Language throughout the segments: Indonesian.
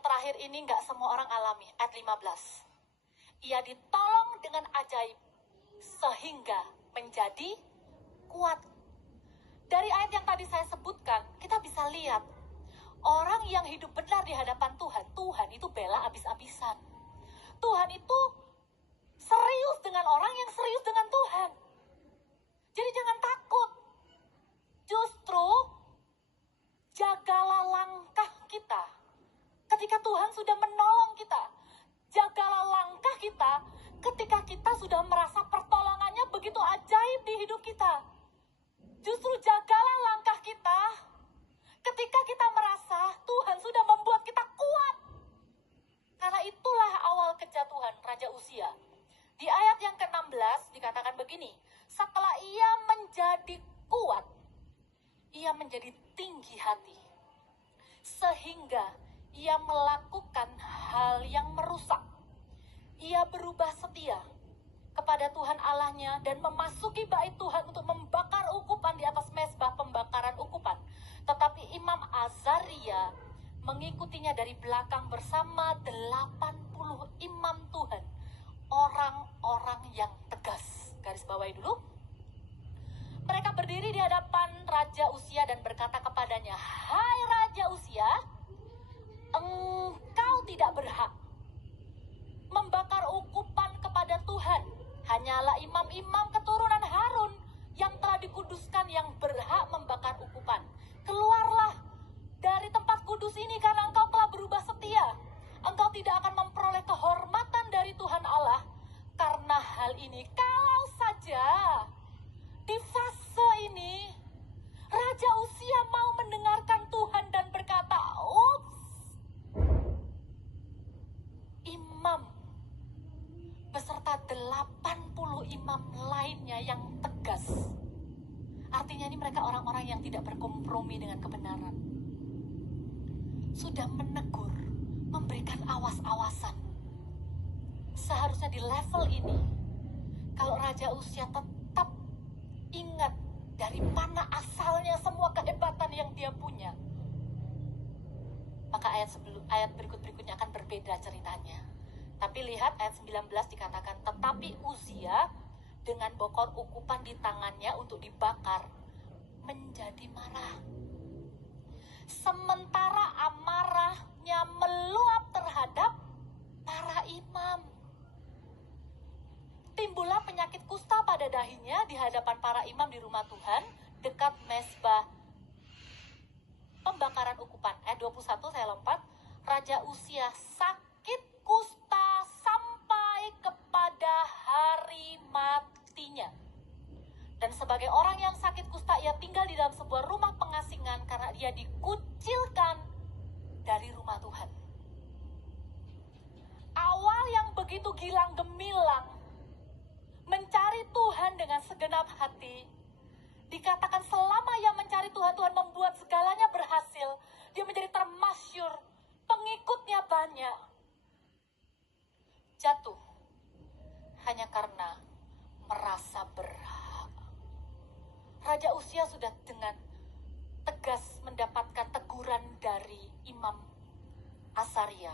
yang terakhir ini nggak semua orang alami. Ayat 15. Ia ditolong dengan ajaib sehingga menjadi kuat. Dari ayat yang tadi saya sebutkan, kita bisa lihat orang yang hidup benar di hadapan Tuhan, Tuhan itu bela abis-abisan. Tuhan itu serius dengan orang yang serius dengan Tuhan. Jadi jangan takut. Justru jagalah langkah kita. Ketika Tuhan sudah menolong kita, jagalah langkah kita ketika kita sudah merasa pertolongannya begitu ajaib di hidup kita. Justru jagalah langkah kita ketika kita merasa Tuhan sudah membuat kita kuat. Karena itulah awal kejatuhan Raja Uzia. Di ayat yang ke-16 dikatakan begini, setelah ia menjadi kuat, ia menjadi tinggi hati, sehingga ia melakukan hal yang merusak. Ia berubah setia kepada Tuhan Allahnya dan memasuki bait Tuhan untuk membakar ukupan di atas mezbah pembakaran ukupan. Tetapi Imam Azaria mengikutinya dari belakang bersama 80 imam Tuhan, orang-orang yang tegas. Garis bawahi dulu. Mereka berdiri di hadapan Raja Uzia dan berkata kepadanya, "Hai Raja Uzia, engkau tidak berhak membakar ukupan kepada Tuhan. Hanyalah imam-imam keturunan Harun yang telah dikuduskan yang berhak membakar ukupan. Keluarlah dari tempat kudus ini karena engkau telah berubah setia. Engkau tidak akan memperoleh kehormatan dari Tuhan Allah karena hal ini." Kalau saja di fase ini Raja Uzia mau mendengarkan Tuhan dan berkata, "Ups, imam beserta 80 imam lainnya yang tegas." Artinya ini mereka orang-orang yang tidak berkompromi dengan kebenaran. Sudah menegur, memberikan awas-awasan. Seharusnya di level ini, kalau Raja Uzia tetap ingat dari mana asalnya semua kehebatan yang dia punya, maka ayat berikut-berikutnya akan berbeda ceritanya. Tapi lihat ayat 19 dikatakan, tetapi Uzia dengan bokor ukupan di tangannya untuk dibakar menjadi marah. Sementara amarahnya meluap terhadap para imam. Timbullah penyakit kusta pada dahinya di hadapan para imam di rumah Tuhan dekat mezbah pembakaran ukupan. Ayat 21 saya lompat. Raja Uzia sakit kusta sampai kepada hari matinya. Dan sebagai orang yang sakit kusta, ia tinggal di dalam sebuah rumah pengasingan karena dia dikucilkan dari rumah Tuhan. Awal yang begitu gilang gemilang, mencari Tuhan dengan segenap hati, dikatakan selama ia mencari Tuhan, Tuhan membuat segalanya berhasil. Dia menjadi termasyur, pengikutnya banyak. Jatuh hanya karena merasa berhak. Raja Uzia sudah dengan tegas mendapatkan teguran dari Imam Azaria.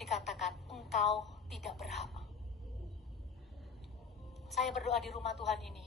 Dikatakan, engkau tidak berhak. Saya berdoa di rumah Tuhan ini,